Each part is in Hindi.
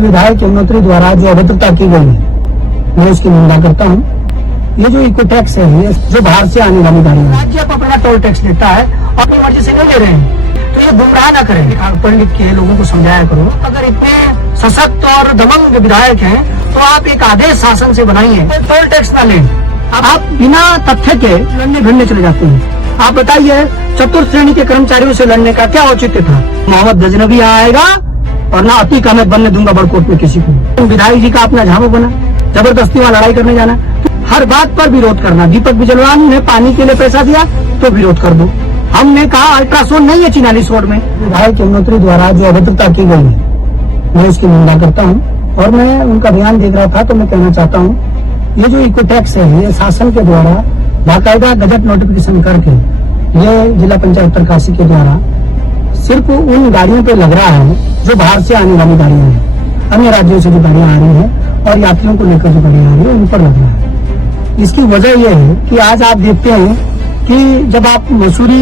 विधायक यमुनोत्री द्वारा जो अभद्रता की गई है मैं उसकी निंदा करता हूँ। ये जो इको टैक्स है ये जो बाहर से आने वाली गाड़ी है, राज्य अब अपना टोल टैक्स देता है और अपनी मर्जी से नहीं ले रहे हैं, तो ये गुमराह ना करें। पढ़ लिख के लोगों को समझाया करो। अगर इतने सशक्त और दमंग विधायक हैं तो आप एक आदेश शासन से बनाइए, टोल टैक्स ना लें। आप बिना तथ्य के लड़ने भिड़ने चले जाते हैं। आप बताइए चतुर्थ श्रेणी के कर्मचारियों से लड़ने का क्या औचित्य था? मोहम्मद गजनबी यहाँ आएगा और ना अतीक अहमद बनने दूंगा बड़कोट में किसी को। विधायक जी का अपना झामो बना, जबरदस्ती वहाँ लड़ाई करने जाना, तो हर बात पर विरोध करना। दीपक बिजलवान ने पानी के लिए पैसा दिया तो विरोध कर दो। हमने कहा अल्ट्रासाउंड नहीं है 44 रोड में। विधायक यमुनोत्री द्वारा जो अभद्रता की गई है मैं उसकी निंदा करता हूँ और मैं उनका बयान देख रहा था तो मैं कहना चाहता हूँ ये जो इको टैक्स है ये शासन के द्वारा बाकायदा गजट नोटिफिकेशन करके ये जिला पंचायत उत्तरकाशी के द्वारा सिर्फ उन गाड़ियों पे लग रहा है जो बाहर से आने वाली गाड़ियां हैं, अन्य राज्यों से जो गाड़ियां आ रही हैं और यात्रियों को लेकर जो गाड़ियां आ रही है उन पर लग रहा है। इसकी वजह यह है कि आज आप देखते हैं कि जब आप मसूरी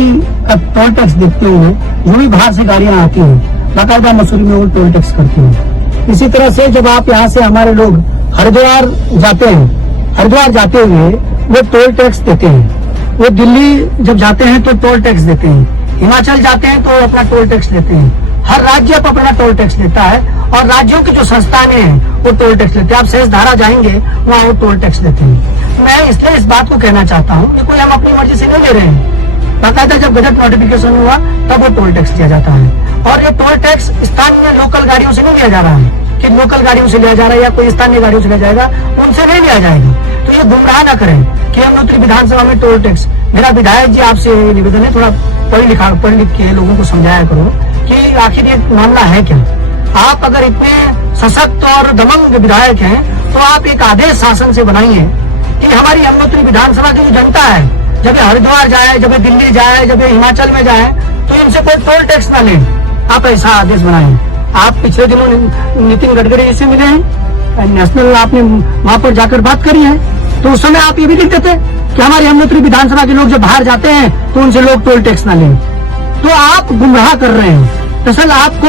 का टोल टैक्स देखते होंगे, जो भी बाहर से गाड़ियां आती हैं बाकायदा मसूरी में वो टोल टैक्स करती हैं। इसी तरह से जब आप यहाँ से हमारे लोग हरिद्वार जाते हैं, हरिद्वार जाते हुए वो टोल टैक्स देते हैं। वो दिल्ली जब जाते हैं तो टोल टैक्स देते हैं, हिमाचल जाते हैं तो अपना टोल टैक्स लेते हैं। हर राज्य को अपना टोल टैक्स लेता है और राज्यों की जो संस्थानें हैं वो टोल टैक्स लेते हैं। आप शेष धारा जाएंगे वहाँ वो टोल टैक्स लेते हैं। मैं इसलिए इस बात को कहना चाहता हूँ कि कोई हम अपनी मर्जी से नहीं ले रहे हैं। बाकायदा जब बजट नोटिफिकेशन हुआ तब वो टोल टैक्स दिया जाता है और ये टोल टैक्स स्थानीय लोकल गाड़ियों से नहीं लिया जा रहा है कि लोकल गाड़ियों से लिया जा रहा है या कोई स्थानीय गाड़ियों से लिया जाएगा, उनसे नहीं लिया जाएगा। तो ये गुमराह ना करें कि यमुनोत्री विधानसभा में टोल टैक्स। मेरा विधायक जी आपसे निवेदन है, थोड़ा पढ़ लिख के लोगों को समझाया करो कि आखिर ये मामला है क्या। आप अगर इतने सशक्त और दमंग विधायक हैं तो आप एक आदेश शासन से बनाइए कि हमारी यमुनोत्री विधानसभा की जो जनता है जब हरिद्वार जाए, जब दिल्ली जाए, जब हिमाचल में जाए तो इनसे कोई टोल टैक्स ना लें। आप ऐसा आदेश बनाएं। आप पिछले दिनों नितिन गडकरी से मिले हैं, नेशनल आपने वहां पर जाकर बात करी है, तो उस समय आप ये भी लिख देते कि हमारी यमुनोत्री विधानसभा के लोग जब बाहर जाते हैं तो उनसे लोग टोल टैक्स ना लें। तो आप गुमराह कर रहे हैं। दरअसल आपको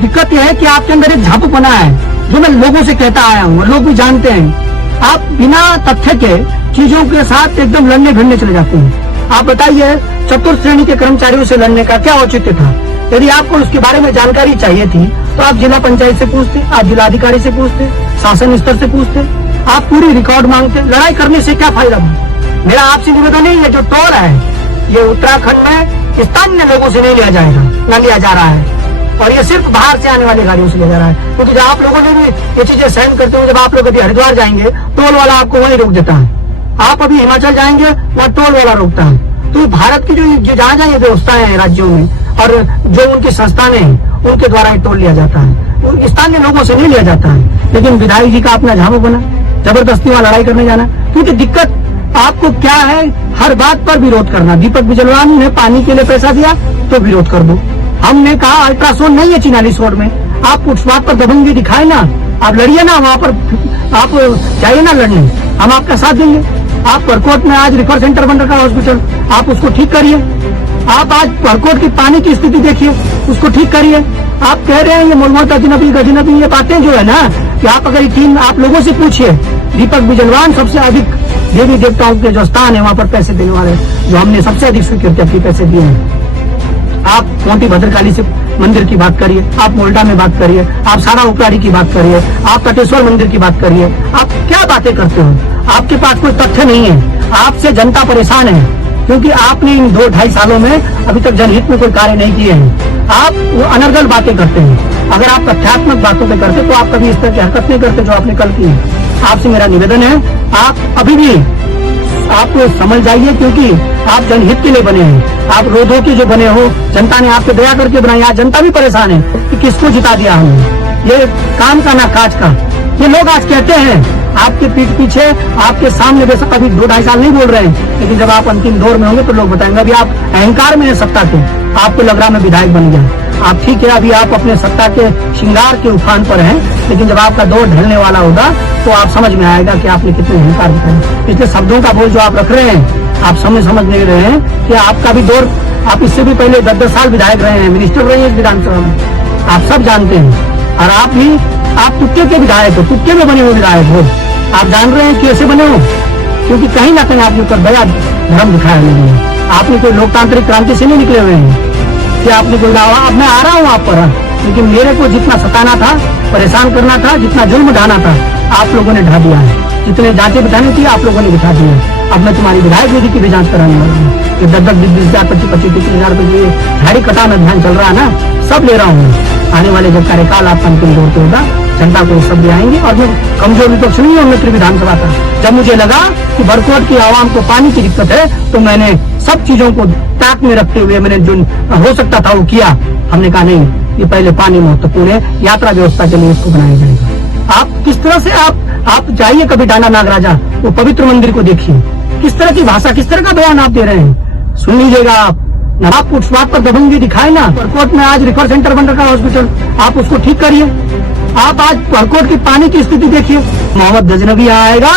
दिक्कत यह है कि आपके अंदर एक झापूपना है जो मैं लोगों से कहता आया हूँ, लोग भी जानते हैं। आप बिना तथ्य के चीजों के साथ एकदम लड़ने भिड़ने चले जाते हैं। आप बताइए चतुर्थ श्रेणी के कर्मचारियों से लड़ने का क्या औचित्य था? यदि आपको उसके बारे में जानकारी चाहिए थी तो आप जिला पंचायत से पूछते, आप जिलाधिकारी से पूछते, शासन स्तर से पूछते। आप पूरी रिकॉर्ड मांगते। लड़ाई करने से क्या फायदा? मेरा आपसे निवेदन है, ये जो टोल है ये उत्तराखंड में स्थानीय लोगों से नहीं लिया जाएगा, न लिया जा रहा है और ये सिर्फ बाहर से आने वाली गाड़ियों से लिया जा रहा है। क्योंकि जब आप लोगों ने भी ये चीजें सहन करते हो, जब आप लोग अभी हरिद्वार जाएंगे टोल वाला आपको वहीं रोक देता है। आप अभी हिमाचल जाएंगे वहाँ टोल वाला रोकता है। तो भारत की जो जहाँ जहाँ ये व्यवस्थाएं हैं राज्यों में और जो उनकी संस्थानें हैं उनके द्वारा टोल लिया जाता है, स्थानीय लोगों से नहीं लिया जाता है। लेकिन विधायक जी का अपना झामो बना, जबरदस्ती वहाँ लड़ाई करने जाना। क्योंकि दिक्कत आपको क्या है? हर बात पर विरोध करना। दीपक बिजलवान ने पानी के लिए पैसा दिया तो विरोध कर दो। हमने कहा अल्ट्रासाउंड नहीं है 44 रोड में। आप उस बात पर दबंगी दिखाए ना, आप लड़िए ना, वहाँ पर आप जाइए ना लड़ने, हम आपका साथ देंगे। आप बड़कोट में आज रिफर सेंटर बन रखा है हॉस्पिटल, आप उसको ठीक करिए। आप आज बड़कोट की पानी की स्थिति देखिए, उसको ठीक करिए। आप कह रहे हैं ये मोहम्मद गजनबी ये बातें जो है ना कि आप अगर टीम आप लोगों से पूछिए, दीपक बिजलवान सबसे अधिक देवी देवताओं के जो स्थान है वहाँ पर पैसे देने वाले, जो हमने सबसे अधिक स्वीकृति अपनी पैसे दिए हैं। आप मोती भद्रकाली से मंदिर की बात करिए, आप मोल्डा में बात करिए, आप सारा उपराड़ी की बात करिए, आप कटेश्वर मंदिर की बात करिए। आप क्या बातें करते हो? आपके पास कोई तथ्य नहीं है। आपसे जनता परेशान है क्योंकि आपने इन 2-2.5 सालों में अभी तक जनहित में कोई कार्य नहीं किए हैं। आप वो अनर्गल बातें करते हैं। अगर आप तथ्यात्मक बातों पे करते तो आप कभी इस तरह की हरकत नहीं करते जो आपने कल की है। आपसे मेरा निवेदन है, आप अभी भी आप समझ जाइए क्योंकि आप जनहित के लिए बने हैं। आप रोधों के जो बने हो, जनता ने आप पे दया करके बनाया। आज जनता भी परेशान है कि किसको जिता दिया हमने, ये काम का ना काज का। ये लोग आज कहते हैं आपके पीठ पीछे, आपके सामने बेशक अभी 2-2.5 साल नहीं बोल रहे हैं, लेकिन जब आप अंतिम दौर में होंगे तो लोग बताएंगे अभी आप अहंकार में है सत्ता के, आपको लग रहा मैं विधायक बन गया। आप ठीक है, अभी आप अपने सत्ता के श्रृंगार के उफान पर हैं, लेकिन जब आपका दौर ढलने वाला होगा तो आप समझ में आएगा कि आपने कितने अहंकार दिखाए। इसलिए शब्दों का बोल जो आप रख रहे हैं, आप समझ नहीं रहे हैं कि आपका भी दौर, आप इससे भी पहले 10-10 साल विधायक रहे हैं, मिनिस्टर रहे हैं इस विधानसभा में, आप सब जानते हैं। और आप तुक्के के विधायक हो, तुक्के में बने हुए विधायक हो। आप जान रहे हैं कैसे बने हो, क्योंकि कहीं ना कहीं आपने ऊपर बड़ा धर्म दिखाया नहीं है। आपने कोई लोकतांत्रिक क्रांति से नहीं निकले हुए हैं कि आपने कोई दावा। अब मैं आ रहा हूँ आप पर, लेकिन मेरे को जितना सताना था, परेशान करना था, जितना जुल्म ढाना था, आप लोगों ने ढा दिया है। जितने जांचें बिठानी थी आप लोगों ने बिठा दी है। अब मैं तुम्हारी विधायक निधि की भी जांच कराने वाला हूँ। ये 10-10, 20-20 हजार, 25-25 हजार रुपये झाड़ी कटान अभियान चल रहा है ना, सब ले रहा हूँ। आने वाले जब कार्यकाल आपका अंतिम दौर पे होगा, जनता को सब ले आएंगे। और मैं कमजोर विपक्ष नहीं हूँ मित्र विधानसभा का। जब मुझे लगा कि बरकोट की आवाम को पानी की दिक्कत है, तो मैंने सब चीजों को ताक में रखते हुए मैंने जो हो सकता था वो किया। हमने कहा नहीं, ये पहले पानी महत्वपूर्ण है, यात्रा व्यवस्था के लिए इसको बनाया जाएगा। आप किस तरह से आप जाइए कभी डाना नागराजा, वो पवित्र मंदिर को देखिए, किस तरह की भाषा, किस तरह का बयान आप दे रहे हैं। सुन लीजिएगा आप फुटपाथ पर दबंगी दिखाए ना। बरकोट में आज रिफर सेंटर बन रखा है हॉस्पिटल, आप उसको ठीक करिए। आप आज बरकोट की पानी की स्थिति देखिए। मोहम्मद गजनबी आएगा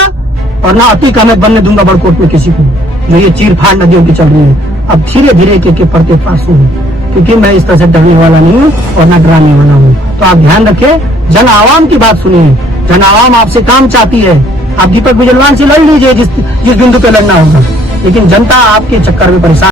और ना अतीक अहमद बनने दूंगा बरकोट में किसी को, जो ये चीर फाड़ नदियों की चल रही है। अब धीरे धीरे के पड़ते पास हूँ, क्योंकि मैं इस तरह से डरने वाला नहीं हूँ और न डराने वाला हूँ। तो आप ध्यान रखें, जन आवाम की बात सुनिए। जन आवाम आपसे काम चाहती है। आप दीपक बिजलवान से लड़ लीजिए जिस बिंदु पे लड़ना होगा, लेकिन जनता आपके चक्कर में परेशान